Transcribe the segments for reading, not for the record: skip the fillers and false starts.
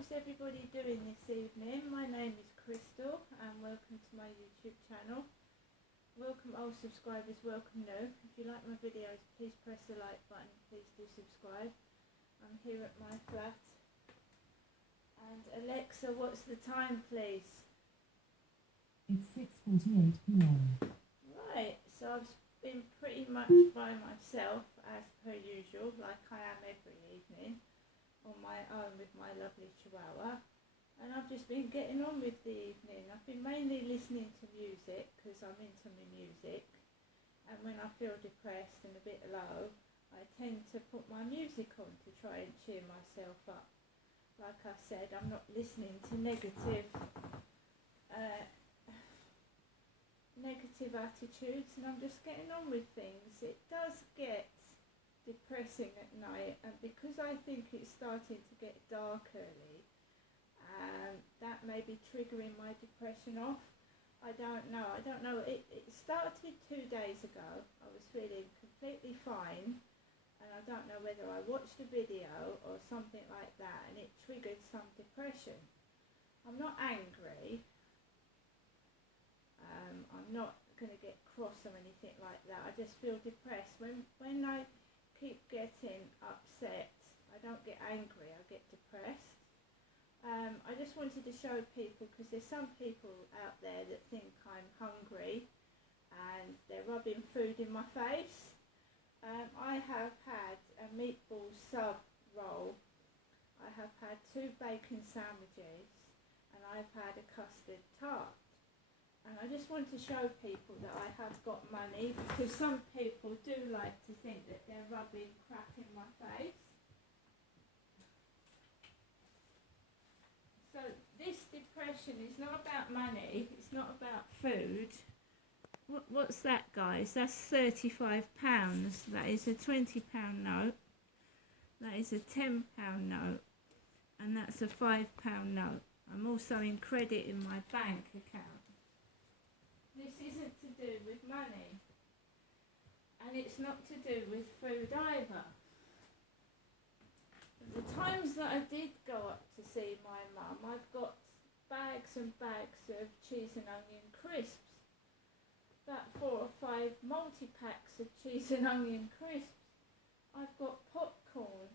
How's everybody doing this evening? My name is Crystal and welcome to my YouTube channel. Welcome old subscribers, welcome new. If you like my videos, please press the like button, please do subscribe. I'm here at my flat. And Alexa, what's the time please? It's 6:48 p.m. Right, so I've been pretty much by myself as per usual, like I am every evening, on my own with my lovely chihuahua, and I've just been getting on with the evening. I've been mainly listening to music because I'm into my music, and when I feel depressed and a bit low I tend to put my music on to try and cheer myself up. Like I said, I'm not listening to negative attitudes, and I'm just getting on with things. It does get depressing at night, and because I think it's starting to get dark early, that may be triggering my depression off. I don't know. It started 2 days ago. I was feeling completely fine, and I don't know whether I watched a video or something like that, and it triggered some depression. I'm not angry. I'm not going to get cross or anything like that. I just feel depressed. When I keep getting upset, I don't get angry, I get depressed. I just wanted to show people, because there's some people out there that think I'm hungry and they're rubbing food in my face. I have had a meatball sub roll, I have had 2 bacon sandwiches, and I've had a custard tart. And I just want to show people that I have got money, because some people do like to think that they're rubbing crap in my face. So this depression is not about money, it's not about food. What's that, guys? That's £35. That is a £20 note. That is a £10 note. And that's a £5 note. I'm also in credit in my bank account. This isn't to do with money, and it's not to do with food either. The times that I did go up to see my mum, I've got bags and bags of cheese and onion crisps, about 4 or 5 multi-packs of cheese and onion crisps. I've got popcorn.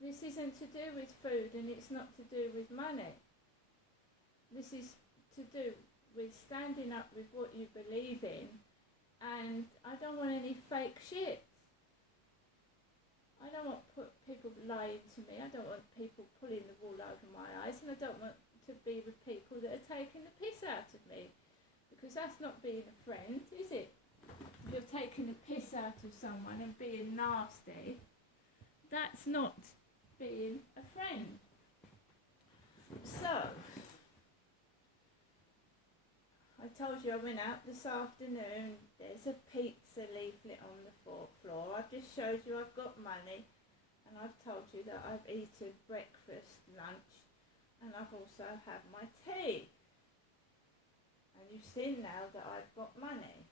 This isn't to do with food, and it's not to do with money. This is to do with standing up with what you believe in, and I don't want any fake shit. I don't want people lying to me. I don't want people pulling the wool over my eyes, and I don't want to be with people that are taking the piss out of me, because that's not being a friend, is it? If you're taking the piss out of someone and being nasty, that's not being a friend. So I told you I went out this afternoon. There's a pizza leaflet on the floor. I've just showed you I've got money, and I've told you that I've eaten breakfast, lunch, and I've also had my tea. And you've seen now that I've got money.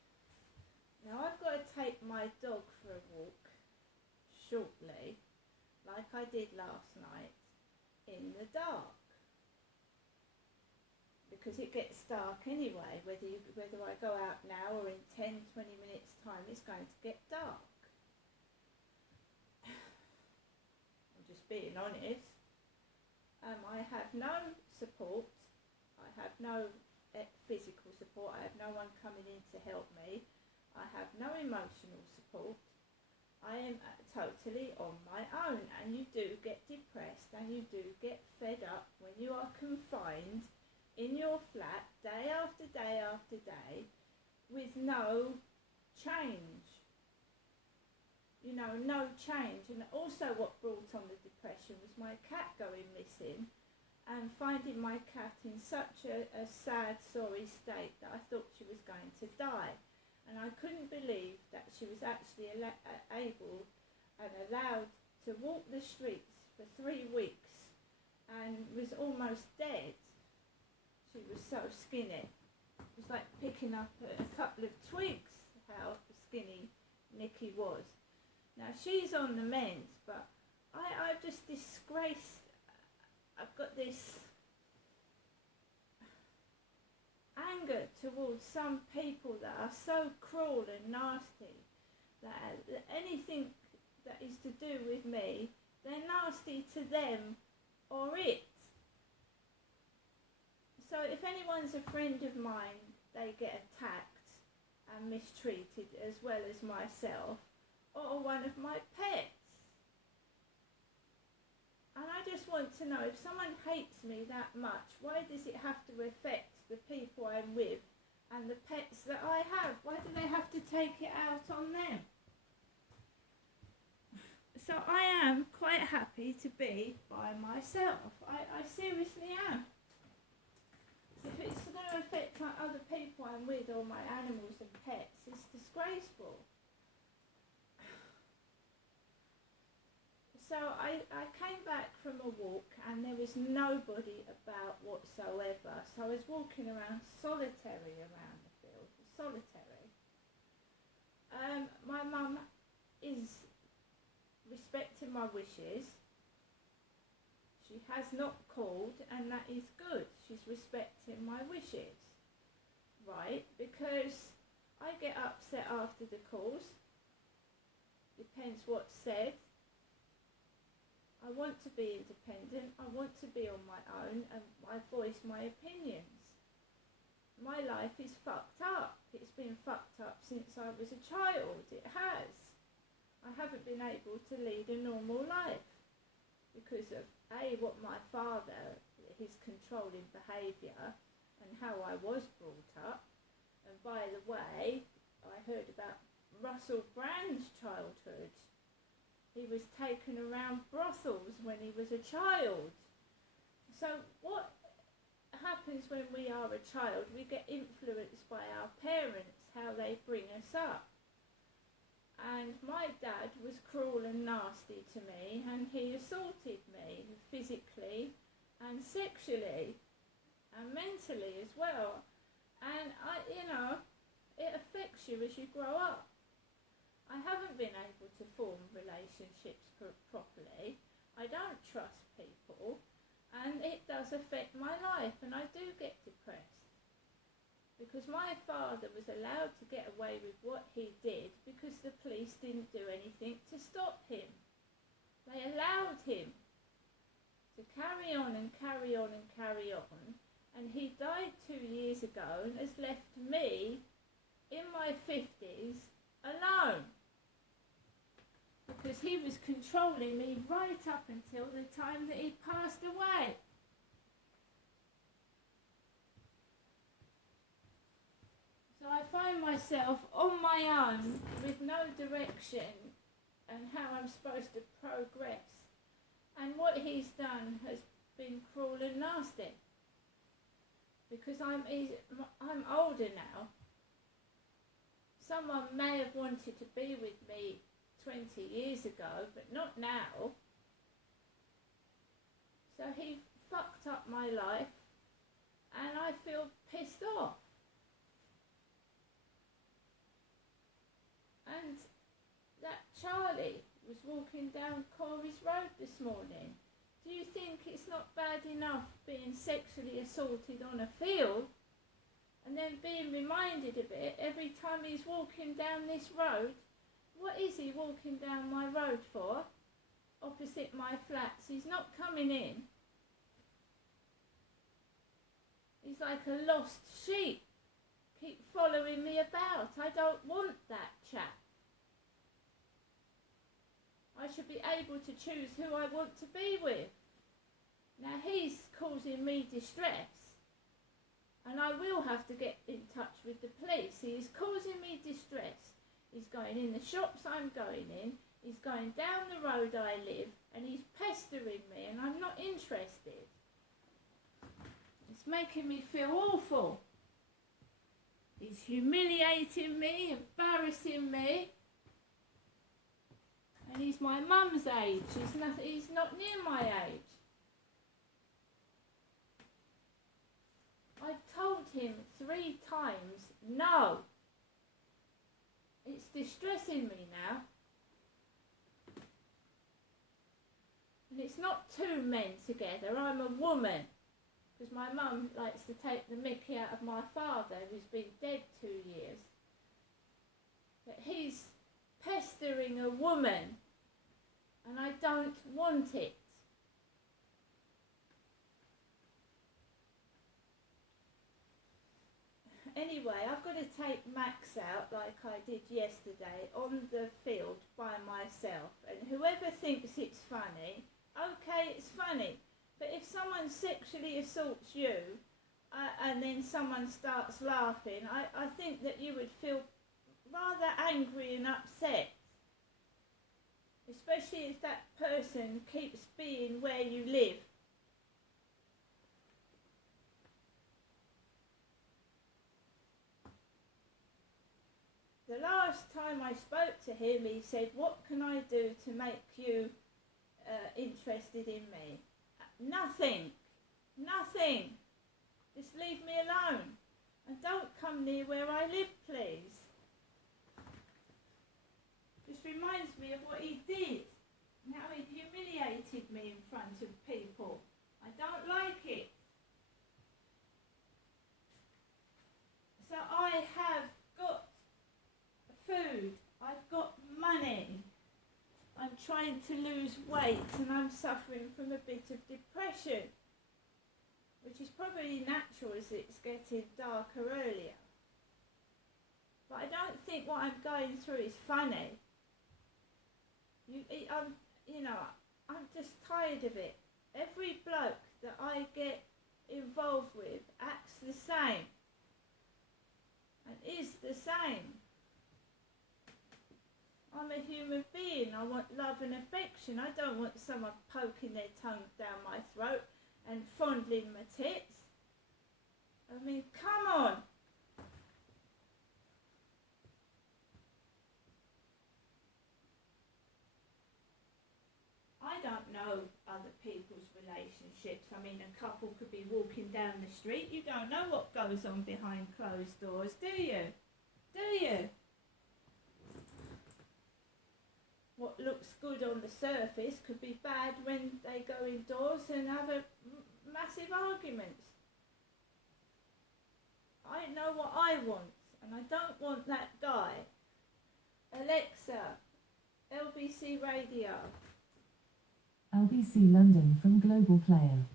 Now I've got to take my dog for a walk shortly, like I did last night, in the dark. Because it gets dark anyway, whether I go out now or in 10-20 minutes time, it's going to get dark. I'm just being honest. I have no support. I have no physical support. I have no one coming in to help me. I have no emotional support. I am totally on my own, and you do get depressed and you do get fed up when you are confined in your flat day after day after day with no change. You know, no change. And also what brought on the depression was my cat going missing, and finding my cat in such a sad, sorry state that I thought she was going to die. And I couldn't believe that she was actually able and allowed to walk the streets for 3 weeks and was almost dead. She was so skinny. It was like picking up a couple of twigs, how skinny Nikki was. Now she's on the mend, but I've just disgraced I've got this anger towards some people that are so cruel and nasty that anything that is to do with me, they're nasty to them or it. So if anyone's a friend of mine, they get attacked and mistreated as well as myself, or one of my pets. And I just want to know, if someone hates me that much, why does it have to affect the people I'm with and the pets that I have? Why do they have to take it out on them? So I am quite happy to be by myself. I seriously am. If it's going to affect other people I'm with or my animals and pets, it's disgraceful. So I came back from a walk and there was nobody about whatsoever. So I was walking around solitary around the field, solitary. My mum is respecting my wishes. She has not called, and that is good. She's respecting my wishes, right? Because I get upset after the calls. Depends what's said. I want to be independent. I want to be on my own, and I voice my opinions. My life is fucked up. It's been fucked up since I was a child. It has. I haven't been able to lead a normal life because of what my father, his controlling behaviour and how I was brought up. And by the way, I heard about Russell Brand's childhood. He was taken around brothels when he was a child. So what happens when we are a child? We get influenced by our parents, how they bring us up. And my dad was cruel and nasty to me, and he assaulted me physically and sexually and mentally as well. And it affects you as you grow up. I haven't been able to form relationships properly. I don't trust people, and it does affect my life, and I do get depressed. Because my father was allowed to get away with what he did because the police didn't do anything to stop him. They allowed him to carry on and carry on and carry on, and he died 2 years ago and has left me in my 50s alone. Because he was controlling me right up until the time that he passed away. So I find myself on my own with no direction and how I'm supposed to progress. And what he's done has been cruel and nasty. Because I'm older now. Someone may have wanted to be with me 20 years ago, but not now. So he fucked up my life, and I feel pissed off. And that Charlie was walking down Corey's Road this morning. Do you think it's not bad enough being sexually assaulted on a field and then being reminded of it every time he's walking down this road? What is he walking down my road for? Opposite my flats. He's not coming in. He's like a lost sheep. Keep following me about. I don't want that chap. I should be able to choose who I want to be with. Now he's causing me distress, and I will have to get in touch with the police. He is causing me distress. He's going in the shops I'm going in, he's going down the road I live, and he's pestering me, and I'm not interested. It's making me feel awful. He's humiliating me, embarrassing me. And he's my mum's age. He's not near my age. I've told him 3 times, no. It's distressing me now. And It's not two men together. I'm a woman. Because my mum likes to take the mickey out of my father, who's been dead 2 years. But he's pestering a woman, and I don't want it. Anyway, I've got to take Max out like I did yesterday on the field by myself, and whoever thinks it's funny, okay, it's funny. But if someone sexually assaults you and then someone starts laughing, I think that you would feel rather angry and upset. Especially if that person keeps being where you live. The last time I spoke to him, he said, "What can I do to make you interested in me?" Nothing. Nothing. Just leave me alone. And don't come near where I live, please. This reminds me of what he did. And how he humiliated me in front of people. I don't like it. So I have got food. I've got money. I'm trying to lose weight and I'm suffering from a bit of depression, which is probably natural as it's getting darker earlier. But I don't think what I'm going through is funny. I'm just tired of it. Every bloke that I get involved with acts the same and is the same. I'm a human being. I want love and affection. I don't want someone poking their tongue down my throat and fondling my tits. I mean, come on. I don't know other people's relationships. I mean, a couple could be walking down the street. You don't know what goes on behind closed doors, do you? Do you? What looks good on the surface could be bad when they go indoors and have massive arguments. I know what I want, and I don't want that guy. Alexa, LBC Radio. LBC London from Global Player.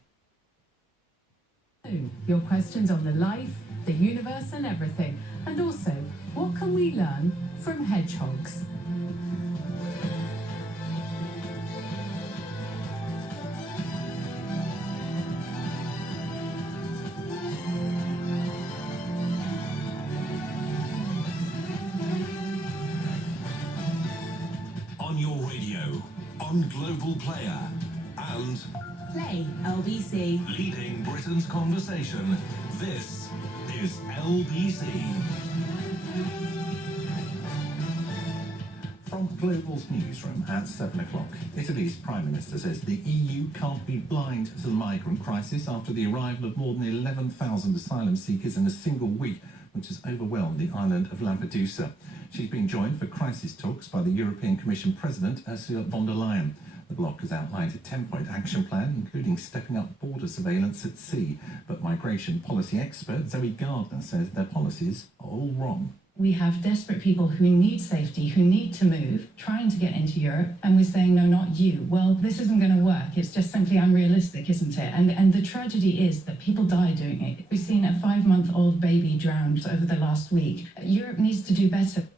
Your questions on the life, the universe and everything. And also, what can we learn from hedgehogs? On your radio, on Global Player, and Play LBC. leading Britain's conversation, this is LBC. From Global's newsroom at 7 o'clock, Italy's Prime Minister says the EU can't be blind to the migrant crisis after the arrival of more than 11,000 asylum seekers in a single week, which has overwhelmed the island of Lampedusa. She's been joined for crisis talks by the European Commission President Ursula von der Leyen. The bloc has outlined a 10-point action plan, including stepping up border surveillance at sea. But migration policy expert Zoe Gardner says their policies are all wrong. We have desperate people who need safety, who need to move, trying to get into Europe, and we're saying, no, not you. Well, this isn't going to work. It's just simply unrealistic, isn't it? And the tragedy is that people die doing it. We've seen a 5-month-old baby drowned over the last week. Europe needs to do better.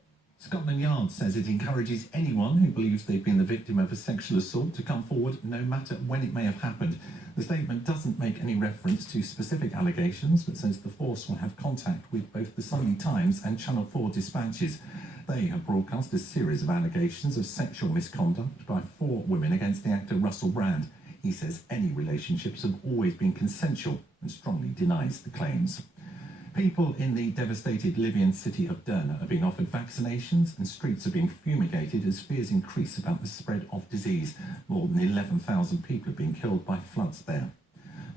Scotland Yard says it encourages anyone who believes they've been the victim of a sexual assault to come forward, no matter when it may have happened. The statement doesn't make any reference to specific allegations, but says the force will have contact with both the Sunday Times and Channel 4 dispatches. They have broadcast a series of allegations of sexual misconduct by 4 women against the actor Russell Brand. He says any relationships have always been consensual and strongly denies the claims. People in the devastated Libyan city of Derna are being offered vaccinations and streets are being fumigated as fears increase about the spread of disease. More than 11,000 people have been killed by floods there.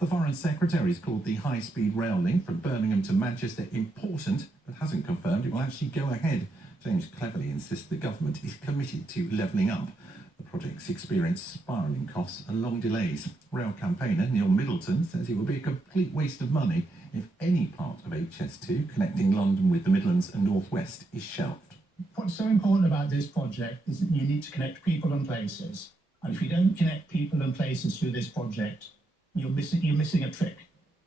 The Foreign Secretary has called the high-speed rail link from Birmingham to Manchester important, but hasn't confirmed it will actually go ahead. James Cleverly insists the government is committed to levelling up. The project's experienced spiralling costs and long delays. Rail campaigner Neil Middleton says it would be a complete waste of money if any part of HS2 connecting London with the Midlands and North West is shelved. What's so important about this project is that you need to connect people and places. And if you don't connect people and places through this project, you're missing a trick.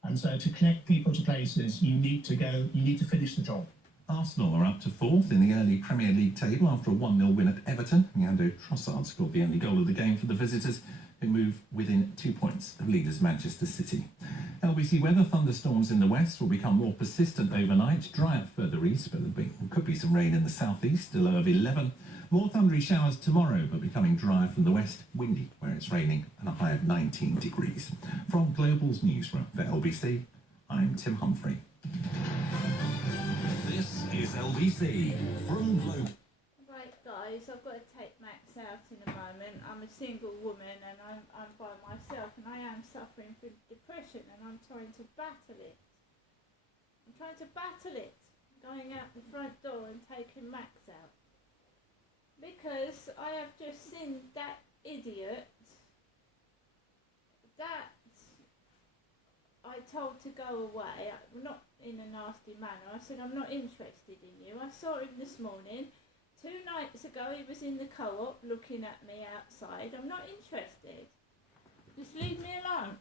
And so to connect people to places, you need to finish the job. Arsenal are up to fourth in the early Premier League table after a 1-0 win at Everton. Leandro Trossard scored the only goal of the game for the visitors, who move within 2 points of leaders Manchester City. LBC weather: thunderstorms in the west will become more persistent overnight, dry up further east, but there could be some rain in the southeast, a low of 11. More thundery showers tomorrow, but becoming dry from the west, windy where it's raining, and a high of 19 degrees. From Global's newsroom for LBC, I'm Tim Humphrey. This is LBC from Global. Right, guys, I've got to take Max out in a moment. I'm a single woman and I'm by myself, and I am suffering from depression, and I'm trying to battle it. Going out the front door and taking Max out. Because I have just seen that idiot that I told to go away, not in a nasty manner. I said, I'm not interested in you. I saw him this morning. 2 nights ago he was in the co-op looking at me outside. I'm not interested. Just leave me alone.